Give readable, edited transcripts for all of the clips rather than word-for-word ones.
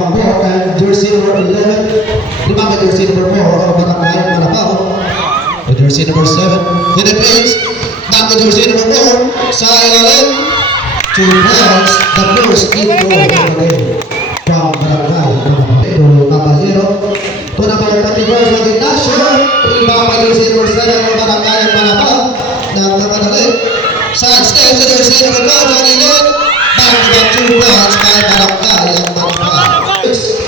And jersey number 11, limang jersey number 4, Barangay Malabao. With jersey number 7, to the place, back to jersey number 4, sa ilalim, 2 points, the first team goal from Barangay Malabao. To Caballero, to number 34 sa Ignacio, limang jersey number 7, Barangay Malabao. Nang nakalalik, side step to jersey number 4, Manilin, back to back 2 points by Barangay Malabao.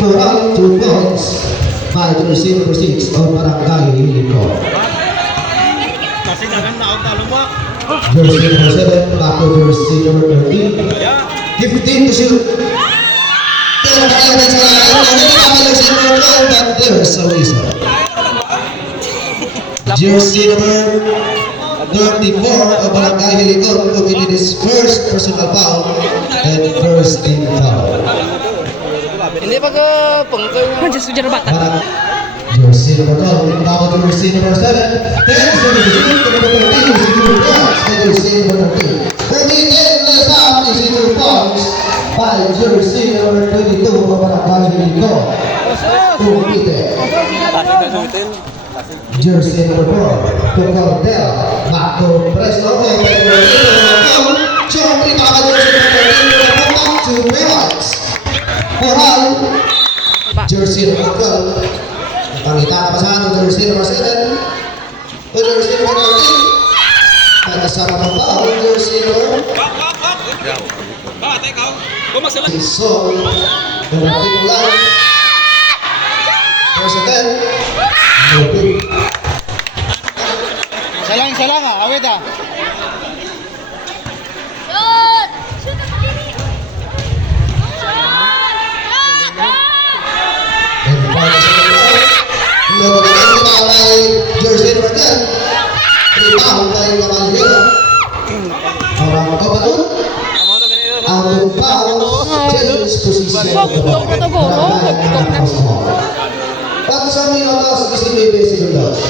For all 2 points by jersey number 6 of Barangay Liliko. Jersey number 7 back to jersey number 13. 15 to shoot. But there's a reason. Jersey number 34 of Barangay Liliko committed his first personal foul and first team foul. Hindi pa ka pangkay mo. Just ujar bata. Jersey number 12, now jersey number 7. Then jersey number 13, jersey number 13. Committed the foul is 2 points by jersey number 22 of Barangay Liliko. Committed. Jersey number 4 to Cordell. Back to Presto. Jumping back to jersey number 13 to 2 points. Moral, jersey number 12. Pangita pa sa jersey number 7. Jersey number 13. Pagkasama ng foul, jersey number. So, berarti ulang. First again. Salang ah, awet ah. Jersey number 10. Rebound by Caballero. Orang Kabatun. Ang foul changes position of the ball. At sa minutos, isipin segundos.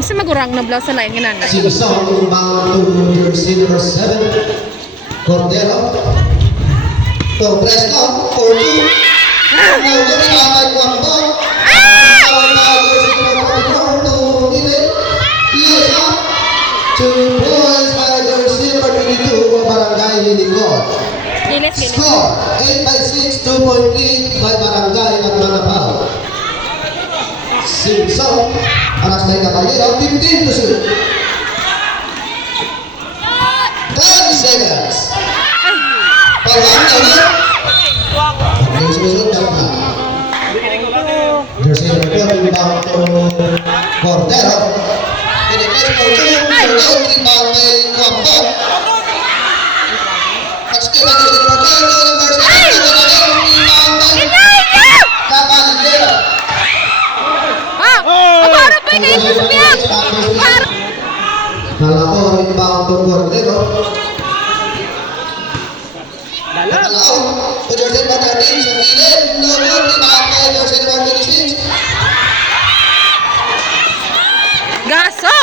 Kasi magurang na blouse sa lain nga nanay. Simpson bound to jersey number 7. Cordero. To Presto, 4-2. Score 8 by 6, 2-point lead by Barangay at Malabao. Simpson, aras by Caballero, 15 to shoot. 10 seconds. Jersey number 12, rebound to Cordero. Pinipis for 2, rebound by Guapo. Jersey number 10, number 7, rebound by Caballero. Nalako, rebound to Cordero. Nalako, jersey number 13, sa kilid, rebound by jersey number 26. Gaso!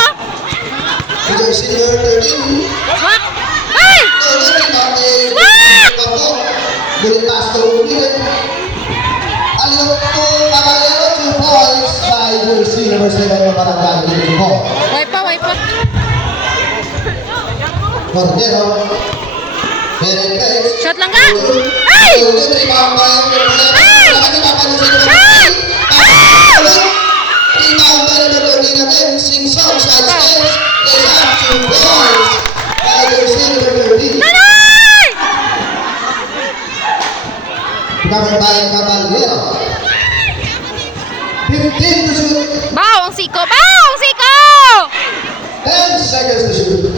Jersey number 13. Swak! Ay! Swak! Bulitas to ulit. Alok to Caballero, 2 points by jersey number 7 ng Barangay Liliko. Wipe pa. Cordero. Shot lang ka! Ay! Rebound by number 7. Ay! Shot! Rebound by number 13 again. Simpson side steps. They have 2 points by jersey number 13. Nanay! Covered by Caballero. 15 to shoot. Baw, ang siko! Baw, ang siko! 10 seconds to shoot.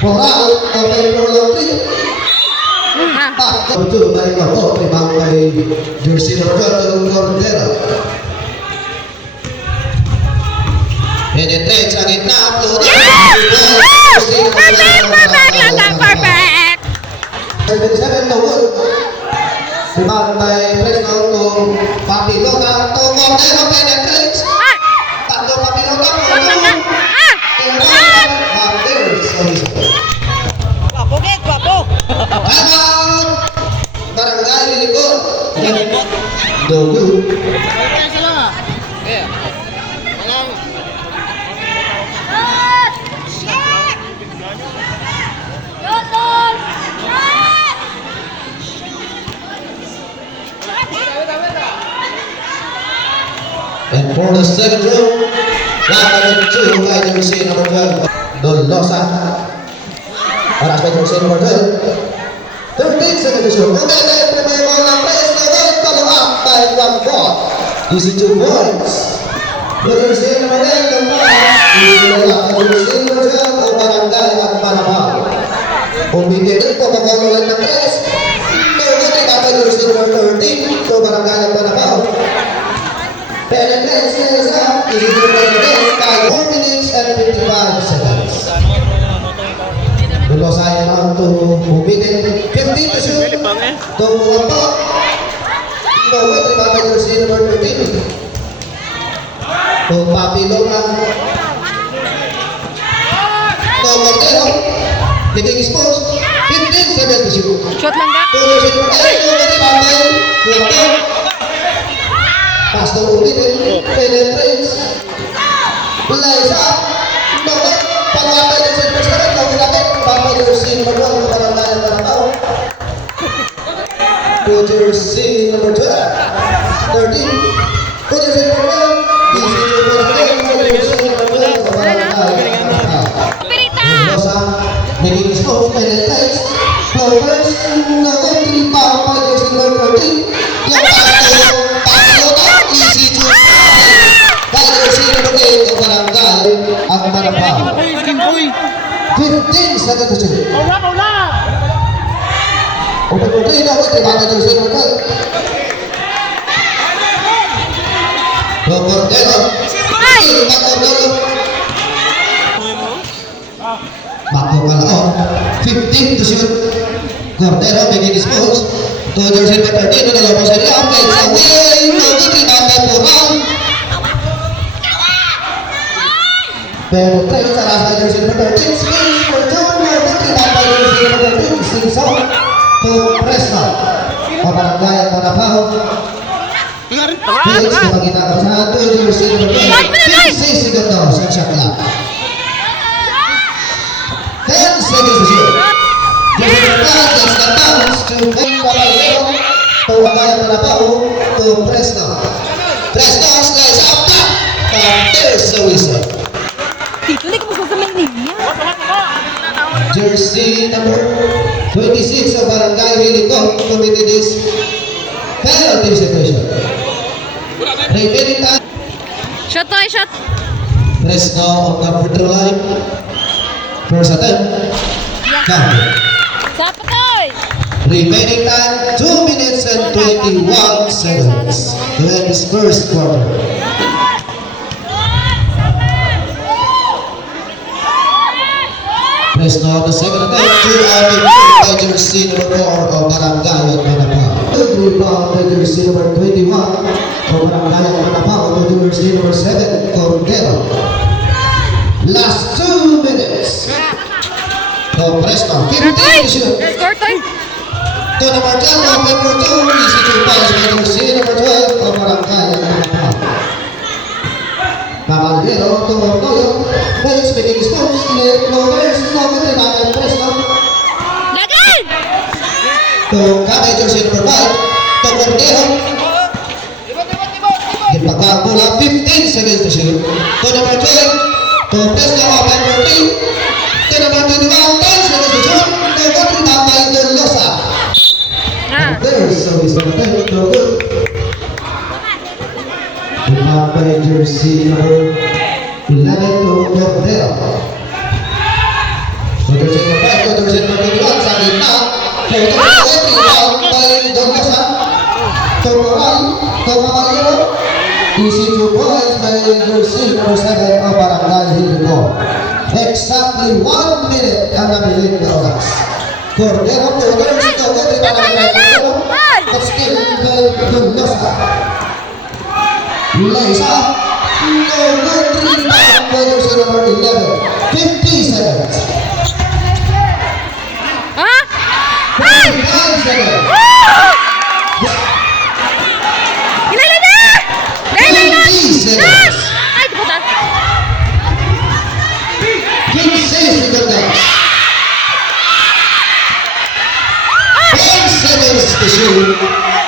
Moral, open for long 3. Ha? Back to 2 by Guapo. Rebound by jersey number 12 to Cordero. Penetrate sa gitna. Upload. Perfect! 37 to Wood. Rebound by Presto to Papiloca. To Cordero. Penetrates. Tatlo Papiloca. Shot lang ka! Guwapo, get, guwapo. Barangay Liliko. Again, no good. Yeah. And for the second row, 102 by jersey number 12, Dolosa. Para sa jersey number 12, 13 seconds to shoot. Umetin, primero ng press na doon, follow up by 1 ball. Easy 2 points. The jersey number 10, Dolosa. Easy lang ang jersey number 12, o Barangay at Manapao. Umitin po pagkakulan ng press. Umetin ang jersey number 13, o Barangay at Manapao. Penetrance is up. Easy to play again by 4 minutes and 55 seconds. Dolosa ay naman to umitin. 15 to shoot. To Wapo. Bawat ribata jersey number 13. To Papi Loman. To Cordero. Hitting his post. 15 seconds to shoot. Shot lang ka. To jersey number 8. To ribata. Wapo. Pass to ulitin. Penetrates. Lays up. Bawat pangwapay ng jersey number 7. Kawilatin. Papi jersey number 1. Barangay at Manapao. To jersey number 12, 13. To jersey number 12, easy to put again. To jersey number 12, Pirita! Dolosa, making his move, penetrates. Clovers, no entry, power by jersey number 13. Yung Papiota, easy to by jersey number 8, Barangay at Manapao. 15 seconds to shoot. Open for three now, with the back of jersey number 12. To Cordero. Back Cordero. Back Calao. 15 to shoot. Cordero making his moves. To jersey number 13. To the opposite line. Plays away. No good rebound by Puran. Penetrates sa last by jersey number 13. Space for John. No good rebound by jersey number 13. Simpson. To Fresno. O Barangay at Manapao. Felix na magkita ko sa 2 jersey number 12. 15 seconds daw sa shot clock. 10 seconds to shoot. Jersey number 12 gets the bounce to Caballero. To Barangay at Manapao. To Fresno. Fresno slides up top. And there's the whistle. Tito, hindi ko masasamin niya. Jersey number 26 of Barangay Hilicon committed this penalty situation. Remaining time. Shot to, shot. Fresno on the free throw line. First attempt. Counted. Sapa to. Remaining time 2 minutes and 21 seconds to end this first quarter. Fresno on the second attempt. 2 out of 2 by jersey number 4 of Barangay at Manapao. Good rebound by jersey number 21 of Barangay at Manapao to jersey number 7 Cordero. Last 2 minutes. To Fresno. 15 to shoot. Score time. To number 10 of number 2. Easy to pass by jersey number 12 of Barangay at Manapao. Caballero to Toyo. Felix making his moves. Clovers. No good rebound by Fresno. Lagay! To Cabay jersey number 5. To Cordero. Ipagkak bola 15 seconds to shoot. To number 12. To Fresno of number 3. To number 21. 10 seconds to shoot. To good rebound by Dolosa. Ah. There's a whistle. No good. Rebound by jersey number 11 to Cordero. To jersey number 5. To jersey number 21. Sa gitna. To rebound by Dolosa. To Moral. To Caballero. Easy 2 points by jersey number 7 of Barangay Hilicon. Exactly 1 minute ang nabiling na oras. Cordero to jersey to good rebound by Cordero. But still by Dolosa. Lays up. No good rebound by jersey number 11. 50 seconds. Ha? 59 seconds. Woo! receive.